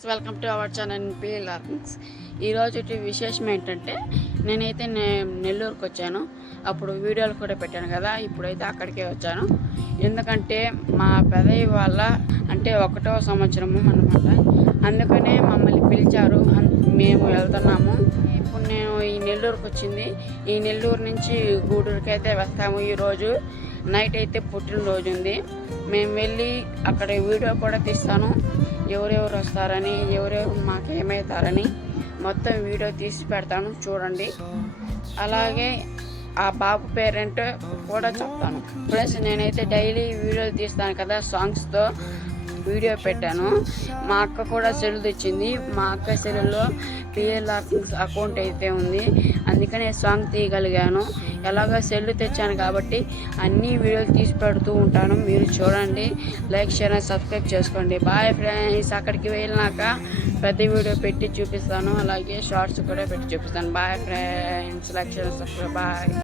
Friends, welcome to our channel P learnings. ఈరోజు విశేషం ఏంటంటే నేనైతే నెల్లూరుకి వచ్చాను. అప్పుడు వీడియోలు కూడా పెట్టాను కదా, ఇప్పుడైతే అక్కడికే వచ్చాను. ఎందుకంటే మా పెదయ్య వాళ్ళ అంటే 1వ సంవత్సరము అన్నమాట. అందుకనే మమ్మల్ని పిలిచారు, మేము వెళ్తున్నాము. ఇప్పుడు నేను ఈ నెల్లూరుకి వచ్చింది. ఈ నెల్లూరు నుంచి గూడూరుకి అయితే వస్తాము. ఈరోజు నైట్ అయితే పుట్టినరోజు ఉంది. మేము వెళ్ళి అక్కడ వీడియో కూడా తీస్తాను, ఎవరెవరు వస్తారని, ఎవరెవరు మాకు ఏమవుతారని మొత్తం వీడియో తీసి పెడతాను, చూడండి. అలాగే ఆ బాబు పేరెంట్ కూడా చెప్తాను. ఫ్రెండ్స్, నేనైతే డైలీ వీడియోలు తీస్తాను కదా, సాంగ్స్తో వీడియో పెట్టాను. మా అక్క కూడా సెల్ తెచ్చింది. మా అక్క సెల్లో పిఎల్ లర్నింగ్స్ అకౌంట్ అయితే ఉంది, అందుకనే సాంగ్ తీయగలిగాను. ఎలాగో సెల్ తెచ్చాను కాబట్టి అన్ని వీడియోలు తీసి పెడుతూ ఉంటాను, మీరు చూడండి. లైక్, షేర్ అండ్ సబ్స్క్రైబ్ చేసుకోండి. Bye friends. అక్కడికి వెళ్ళినాక పెద్ద వీడియో పెట్టి చూపిస్తాను, అలాగే షార్ట్స్ కూడా పెట్టి చూపిస్తాను. Bye friends. Like, share and subscribe. Bye.